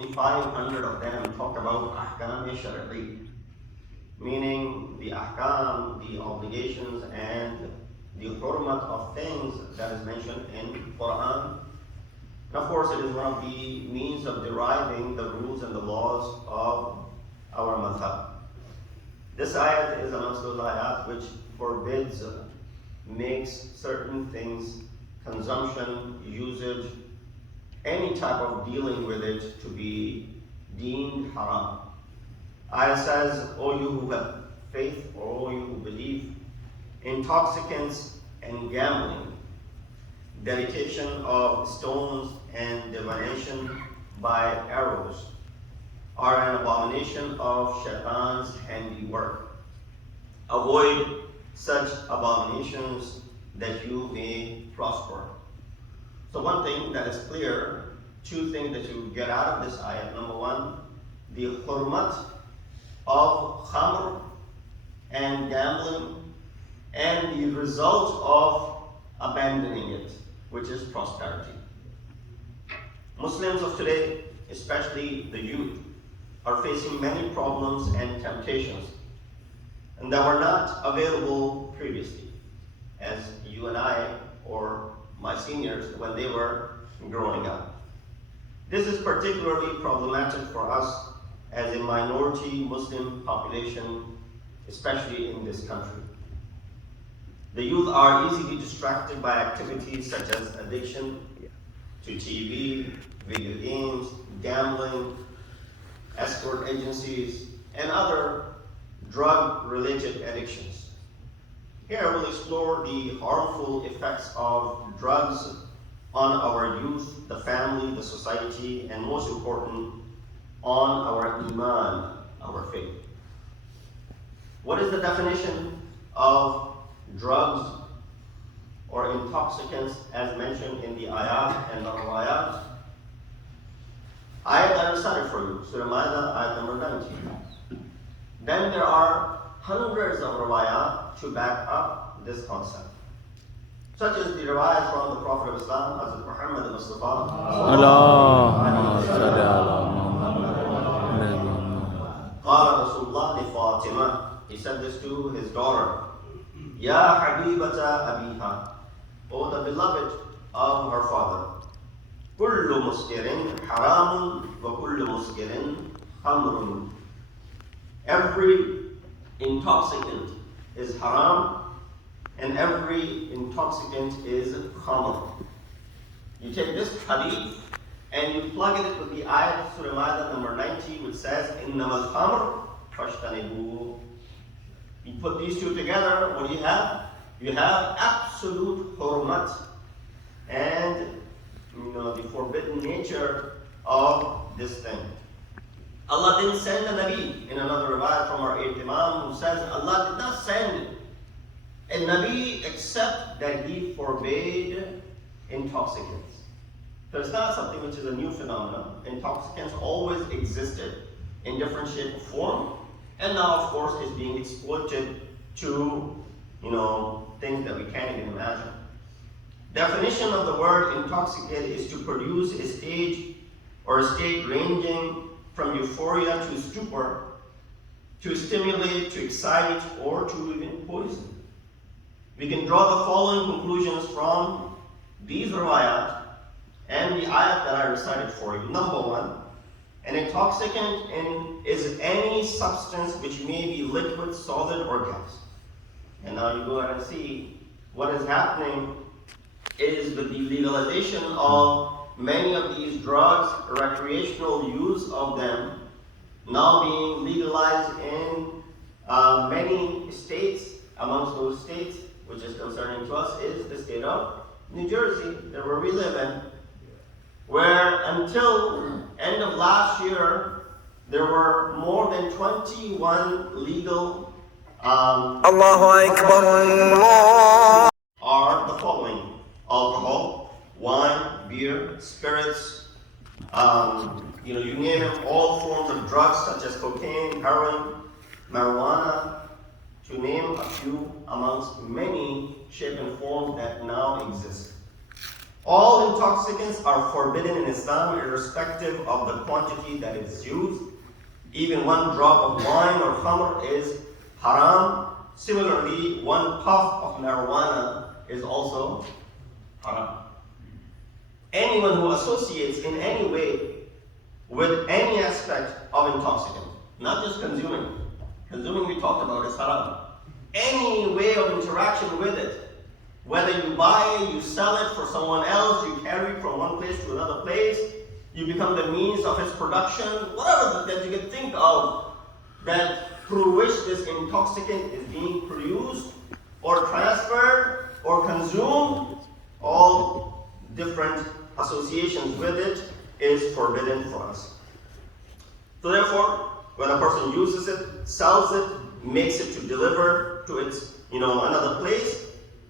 500 of them talk about ahkam shar'i, meaning the ahkam, the obligations, and the hurmat of things that is mentioned in Quran. And of course, it is one of the means of deriving the rules and the laws of our madhab. This ayat is amongst those ayat which forbids, makes certain things, consumption, usage, any type of dealing with it to be deemed haram. Ayah says, O you who have faith, or O you who believe, intoxicants and gambling, dedication of stones and divination by arrows are an abomination of shaitan's handiwork. Avoid such abominations that you may prosper. So one thing that is clear, two things that you get out of this ayat. Number one, the hurmat of khamr and gambling, and the result of abandoning it, which is prosperity. Muslims of today, especially the youth, are facing many problems and temptations, and that were not available previously, as you and I, or my seniors, when they were growing up. This is particularly problematic for us as a minority Muslim population, especially in this country. The youth are easily distracted by activities such as addiction to TV, video games, gambling, escort agencies, and other drug-related addictions. Here we'll explore the harmful effects of drugs on our youth, the family, the society, and most important, on our iman, our faith. What is the definition of drugs or intoxicants as mentioned in the ayat and the riwayat? Ayat I recited for you, Surah Ma'idah, ayat number 19. Then there are hundreds of riwayat to back up this concept, such as the riwayat from the Prophet of Islam, Hazrat Muhammad Mustafa. Allahumma salli ala Qala Rasulullah li Fatima. He said this to his daughter, Ya Habibata Abiha, O the beloved of her father. Kullu muskirin haramun wa kullu muskirin khamrun. Every intoxicant is haram, and every intoxicant is khamr. You take this hadith and you plug it with the ayat Surah Ma'idah number 90, which says, Innamal khamr fashtanibuhu. You put these two together, what do you have? You have absolute hurmat and the forbidden nature of this thing. Allah didn't send a Nabi, in another riwayat from our 8th Imam, who says Allah did not send a Nabi except that he forbade intoxicants. So it's not something which is a new phenomenon. Intoxicants always existed in different shape or form, and now of course is being exploited to things that we can't even imagine. Definition of the word intoxicate is to produce a stage or a state ranging from euphoria to stupor, to stimulate, to excite, or to even poison. We can draw the following conclusions from these riwayat and the ayat that I recited for you. Number one, an intoxicant is any substance which may be liquid, solid, or gas. And now you go ahead and see what is happening is with the legalization of many of these drugs, recreational use of them, now being legalized in many states. Amongst those states, which is concerning to us, is the state of New Jersey, where we live in, where until end of last year, there were more than 21 legal Allahu Akbar Allah. are the following: alcohol, wine, beer, spirits, you name it, all forms of drugs such as cocaine, heroin, marijuana, to name a few amongst many shape and forms that now exist. All intoxicants are forbidden in Islam irrespective of the quantity that is used. Even 1 drop of wine or khamr is haram. Similarly, 1 puff of marijuana is also haram. Anyone who associates in any way with any aspect of intoxicant, not just consuming. Consuming we talked about is haram. Any way of interaction with it, whether you buy it, you sell it for someone else, you carry it from one place to another place, you become the means of its production, whatever that you can think of, that through which this intoxicant is being produced or transferred or consumed, all different associations with it is forbidden for us. So therefore, when a person uses it, sells it, makes it to deliver to its, another place,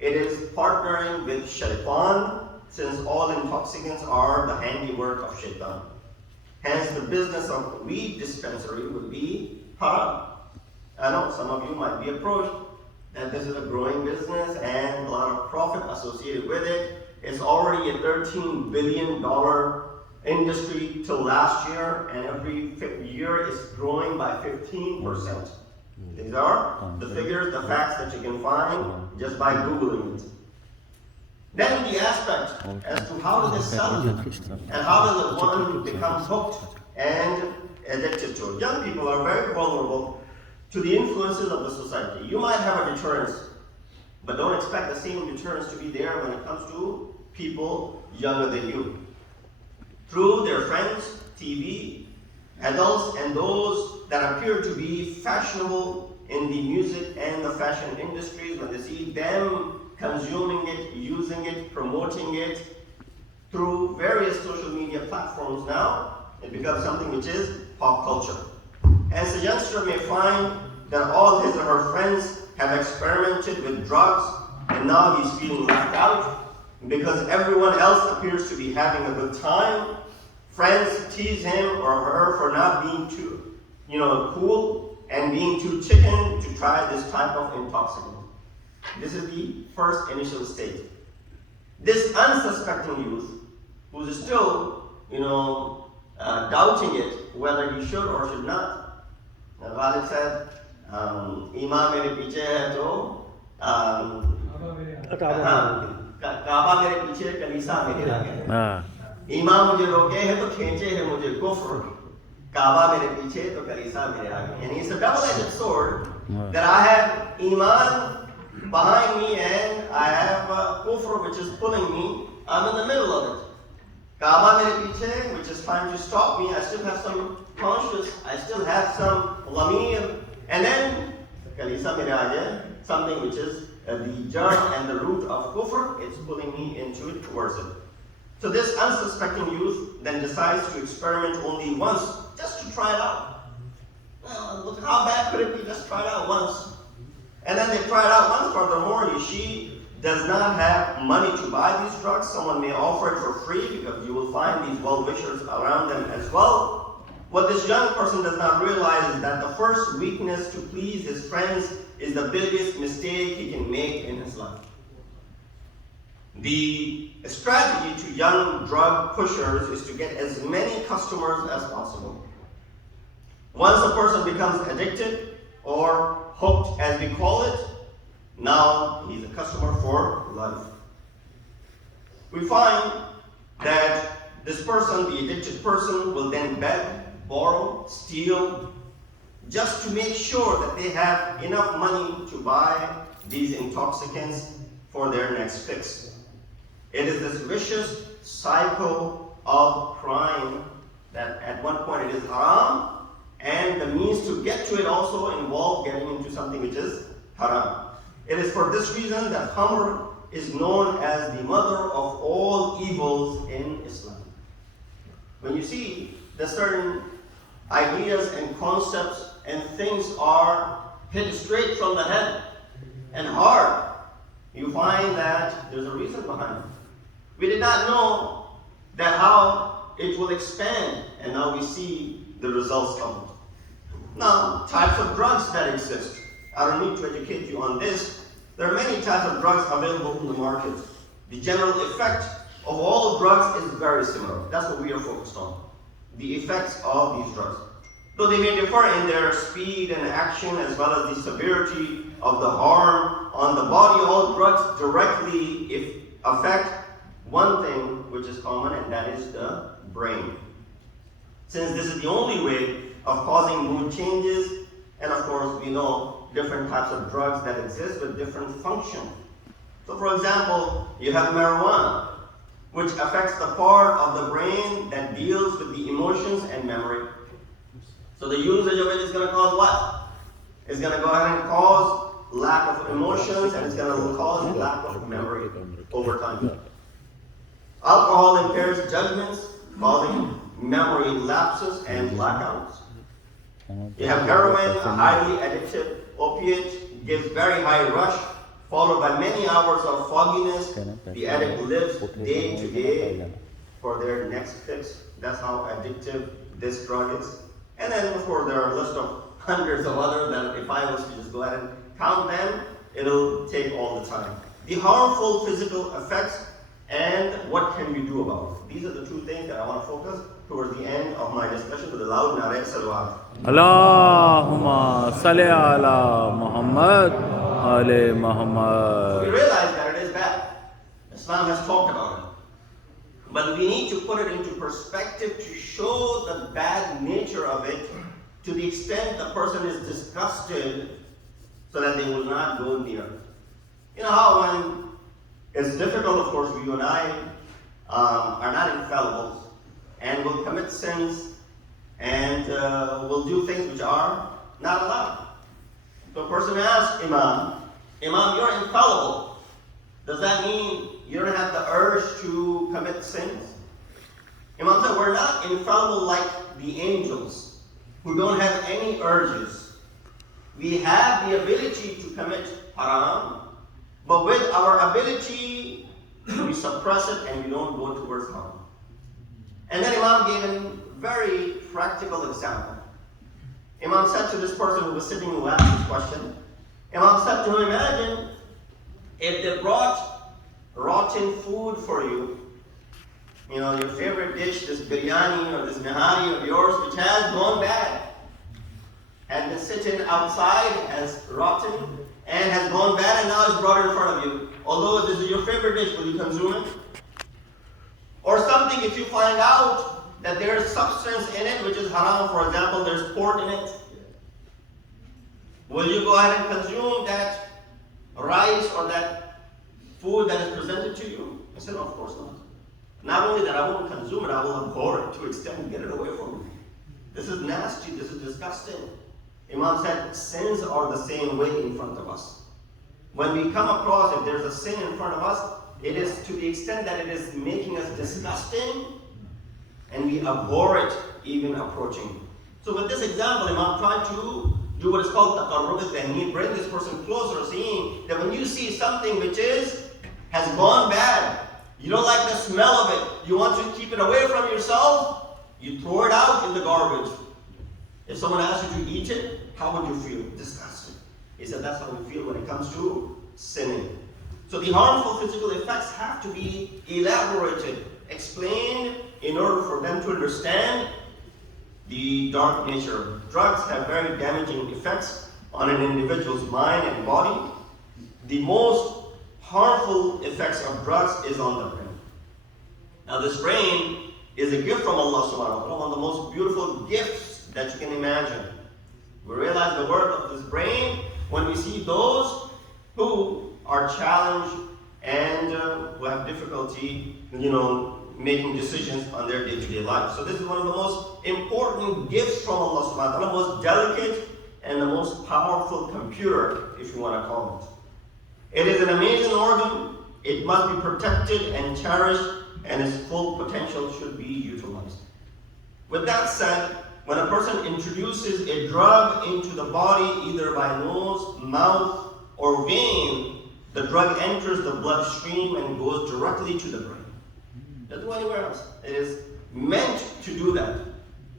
it is partnering with shaitan, since all intoxicants are the handiwork of shaitan. Hence, the business of weed dispensary would be haram. I know some of you might be approached that this is a growing business and a lot of profit associated with it. It's already a $13 billion industry till last year, and every year is growing by 15%. These are the figures, the facts that you can find just by Googling it. Then the aspect as to how does this sell and how does one become hooked and addicted to it. Young people are very vulnerable to the influences of the society. You might have a deterrence, but don't expect the same deterrence to be there when it comes to people younger than you. Through their friends, TV, adults, and those that appear to be fashionable in the music and the fashion industries, when they see them consuming it, using it, promoting it through various social media platforms now, it becomes something which is pop culture. Hence, a youngster may find that all his or her friends have experimented with drugs, and now he's feeling left out because everyone else appears to be having a good time. Friends tease him or her for not being too, cool and being too chicken to try this type of intoxicant. This is the first initial state. This unsuspecting youth, who is still, doubting it, whether he should or should not. Now, Walid said, Imam mere piche hai to, Kaaba mere piche, Kanisa mere aage. Imam mujhe roke hai to kheche hai mujhe kufr. Kaaba mere piche to Kanisa mere aage. And it's a double-edged sword that I have Iman behind me and I have kufr which is pulling me. I'm in the middle of it. Kaaba mere piche, which is trying to stop me. I still have some conscience. I still have some lamir. And then Kalisa mere aage, something which is the germ and the root of kufr. It's pulling me into it, towards it. So this unsuspecting youth then decides to experiment only once, just to try it out. Well, how bad could it be? Just try it out once. And then they try it out once. Furthermore, she does not have money to buy these drugs. Someone may offer it for free because you will find these well-wishers around them as well. What this young person does not realize is that the first weakness to please his friends is the biggest mistake he can make in his life. The strategy to young drug pushers is to get as many customers as possible. Once a person becomes addicted or hooked, as we call it, now he's a customer for life. We find that this person, the addicted person, will then beg, borrow, steal, just to make sure that they have enough money to buy these intoxicants for their next fix. It is this vicious cycle of crime that at one point it is haram, and the means to get to it also involve getting into something which is haram. It is for this reason that khamr is known as the mother of all evils in Islam. When you see that certain ideas and concepts and things are hit straight from the head and hard, you find that there's a reason behind it. We did not know that how it will expand, and now we see the results of it. Now, types of drugs that exist. I don't need to educate you on this. There are many types of drugs available in the market. The general effect of all drugs is very similar. That's what we are focused on. The effects of these drugs. Though they may differ in their speed and action as well as the severity of the harm on the body, all drugs directly affect one thing which is common, and that is the brain. Since this is the only way of causing mood changes, and of course we know different types of drugs that exist with different functions. So for example, you have marijuana, which affects the part of the brain that deals with the emotions and memory. So the usage of it is going to cause what? It's going to go ahead and cause lack of emotions, and it's going to cause lack of memory over time. Alcohol impairs judgments, causing memory lapses and blackouts. You have heroin, a highly addictive opiate, gives very high rush, followed by many hours of fogginess. The addict lives day to day for their next fix. That's how addictive this drug is. And then, of course, there are a list of hundreds of others that if I was to just go ahead and count them, it'll take all the time. The harmful physical effects and what can we do about it. These are the two things that I want to focus towards the end of my discussion with a loud Nare Salawat. Allahumma salli ala Muhammad, Ali Muhammad. So we realize that it is bad. Islam has talked about it. But we need to put it into perspective to show the bad nature of it to the extent the person is disgusted so that they will not go near. You know how when it's difficult, of course, you and I are not infallible and will commit sins and will do things which are not allowed. So a person asks Imam, you're infallible. Does that mean you don't have the urge to commit sins? Imam said, we're not infallible like the angels who don't have any urges. We have the ability to commit haram, but with our ability, we suppress it and we don't go towards harm. And then Imam gave a very practical example. Imam said to this person who was sitting who asked this question, Imam said to him, imagine if they brought rotten food for you, you know, your favorite dish, this biryani or this nihari of yours, which has gone bad, has been sitting outside as rotten, and has gone bad and now is brought in front of you. Although this is your favorite dish, will you consume it? Or something, if you find out that there is substance in it which is haram, for example, there's pork in it, will you go ahead and consume that rice or that food that is presented to you? I said, no, of course not. Not only that, I won't consume it, I will abhor it to extend and get it away from me. This is nasty, this is disgusting. Imam said, sins are the same way in front of us. When we come across, if there's a sin in front of us, it is to the extent that it is making us disgusting, and we abhor it even approaching. So with this example, Imam tried to do what is called taqarrub al-dhihni, bring this person closer, seeing that when you see something which has gone bad, you don't like the smell of it, you want to keep it away from yourself, you throw it out in the garbage. If someone asks you to eat it, how would you feel? Disgusted. He said that's how we feel when it comes to sinning. So the harmful physical effects have to be elaborated, explained in order for them to understand the dark nature. Drugs have very damaging effects on an individual's mind and body. The most harmful effects of drugs is on the brain. Now this brain is a gift from Allah subhanahu wa ta'ala, one of the most beautiful gifts that you can imagine. We realize the worth of this brain when we see those who are challenged and who have difficulty, making decisions on their day-to-day life. So this is one of the most important gifts from Allah subhanahu wa ta'ala, most delicate and the most powerful computer, if you want to call it. It is an amazing organ. It must be protected and cherished, and its full potential should be utilized. With that said, when a person introduces a drug into the body, either by nose, mouth, or vein, the drug enters the bloodstream and goes directly to the brain. Doesn't go anywhere else. It is meant to do that.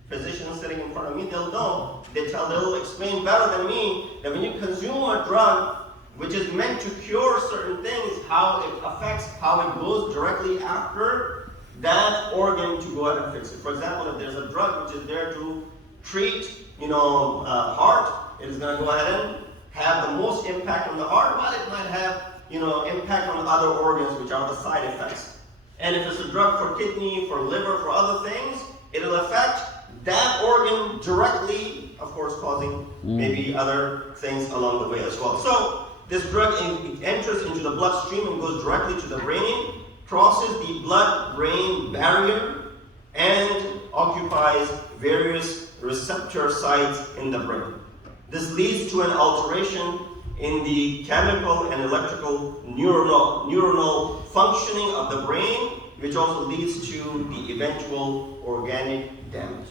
Physicians sitting in front of me, they'll know. They'll explain better than me that when you consume a drug, which is meant to cure certain things, how it affects, how it goes directly after that organ to go ahead and fix it. For example, if there's a drug which is there to treat, heart, it is going to go ahead and have the most impact on the heart, but it might have, impact on other organs, which are the side effects. And if it's a drug for kidney, for liver, for other things, it'll affect that organ directly, of course, causing maybe other things along the way as well. So this drug enters into the bloodstream and goes directly to the brain, crosses the blood-brain barrier, and occupies various receptor sites in the brain. This leads to an alteration in the chemical and electrical neuronal functioning of the brain, which also leads to the eventual organic damage.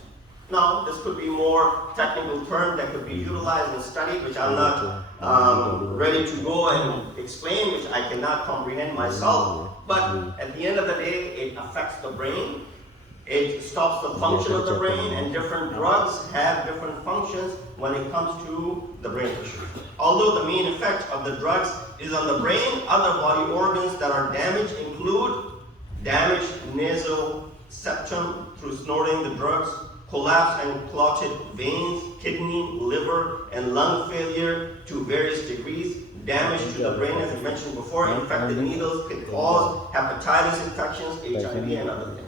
Now, this could be more technical term that could be utilized and studied, which I'm not ready to go and explain, which I cannot comprehend myself. But at the end of the day, it affects the brain. It stops the function of the brain, and different drugs have different functions when it comes to the brain tissue. Although the main effect of the drugs is on the brain, other body organs that are damaged include damaged nasal septum through snorting the drugs, collapsed and clotted veins, kidney, liver, and lung failure to various degrees, damage to the brain, as I mentioned before. Infected needles can cause hepatitis infections, HIV, and other things.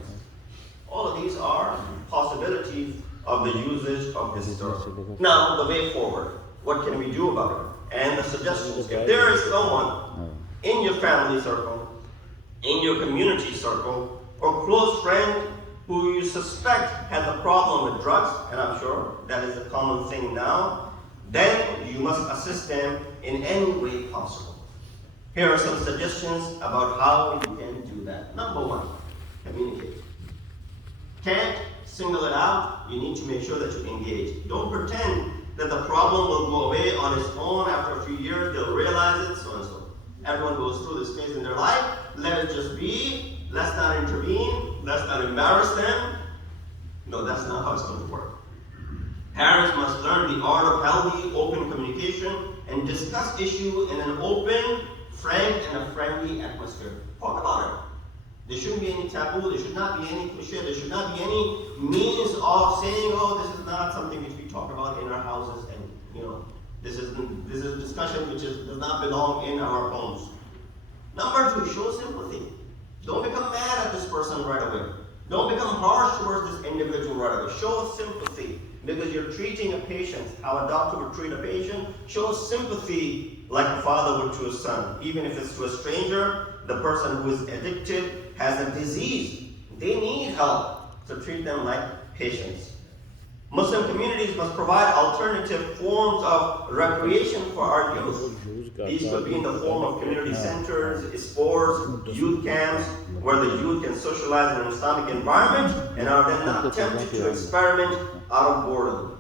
All of these are possibilities of the usage of this drug. Now, the way forward. What can we do about it? And the suggestions. If there is someone in your family circle, in your community circle, or close friend who you suspect has a problem with drugs, and I'm sure that is a common thing now, then you must assist them in any way possible. Here are some suggestions about how you can do that. Number one, communicate. Can't single it out, you need to make sure that you engage. Don't pretend that the problem will go away on its own after a few years, they'll realize it, so and so. Everyone goes through this phase in their life, let it just be, let's not intervene, let's not embarrass them. No, that's not how it's going to work. Parents must learn the art of healthy, open communication and discuss issues in an open, frank, and a friendly atmosphere. Talk about it. There shouldn't be any taboo, there should not be any cliche, there should not be any means of saying, oh, this is not something which we talk about in our houses, and this is a discussion which does not belong in our homes. Number two, show sympathy. Don't become mad at this person right away. Don't become harsh towards this individual right away. Show sympathy, because you're treating a patient, how a doctor would treat a patient. Show sympathy like a father would to a son. Even if it's to a stranger, the person who is addicted has a disease. They need help, so treat them like patients. Muslim communities must provide alternative forms of recreation for our youth. These could be in the form of community centers, sports, youth camps, where the youth can socialize in an Islamic environment and are then not tempted to experiment out of boredom.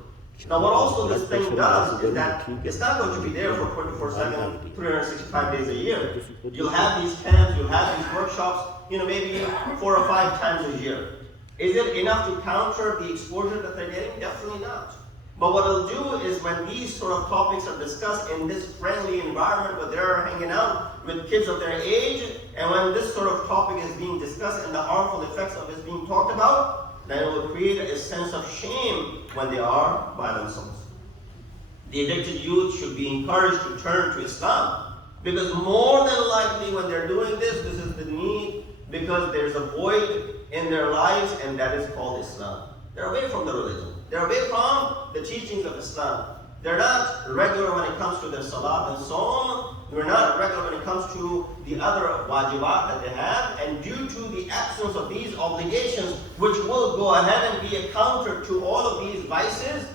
Now, what also this thing does is that it's not going to be there for 24/7, 365 days a year. You'll have these camps, you'll have these workshops, maybe 4 or 5 times a year. Is it enough to counter the exposure that they're getting? Definitely not. But what it'll do is when these sort of topics are discussed in this friendly environment where they're hanging out with kids of their age, and when this sort of topic is being discussed and the harmful effects of it is being talked about, then it will create a sense of shame when they are by themselves. The addicted youth should be encouraged to turn to Islam, because more than likely when they're doing this is the need because there's a void in their lives, and that is called Islam. They're away from the religion. They're away from the teachings of Islam. They're not regular when it comes to their salat and so They're not regular when it comes to the other wajibat that they have, and due to the absence of these obligations, which will go ahead and be a counter to all of these vices,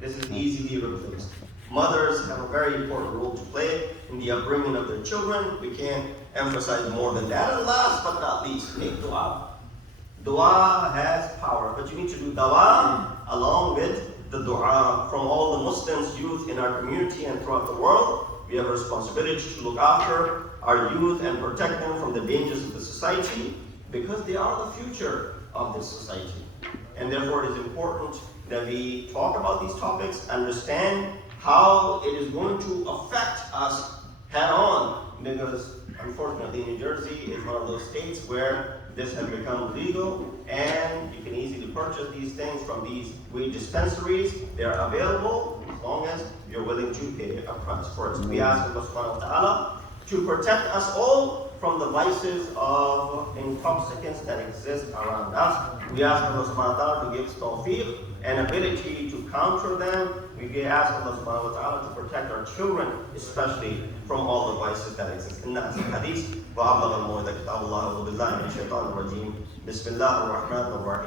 this is easily replaced. Mothers have a very important role to play in the upbringing of their children. We can't emphasize more than that. And last but not least, make dua. Dua has power, but you need to do dawah along with the dua. From all the Muslims, youth in our community and throughout the world, we have a responsibility to look after our youth and protect them from the dangers of the society, because they are the future of this society. And therefore it is important that we talk about these topics, understand how it is going to affect us head on, because unfortunately New Jersey is one of those states where this has become legal and you can easily purchase these things from these weed dispensaries. They are available as long as you're willing to pay a price for it. So we ask Allah subhanahu wa ta'ala to protect us all from the vices of intoxicants that exist around us. We ask Allah subhanahu wa ta'ala to give us tawfiq and ability to counter them. We ask Allah subhanahu wa ta'ala to protect our children, especially from all the vices that exist. In that hadith, وَأَبْلَغَ الْمُوعِدَ كِتَابُ اللَّهِ وَبِاللَّهِ مِنَ الشَّيْطَانِ الرَّجِيمِ بسم الله الرحمن الرحيم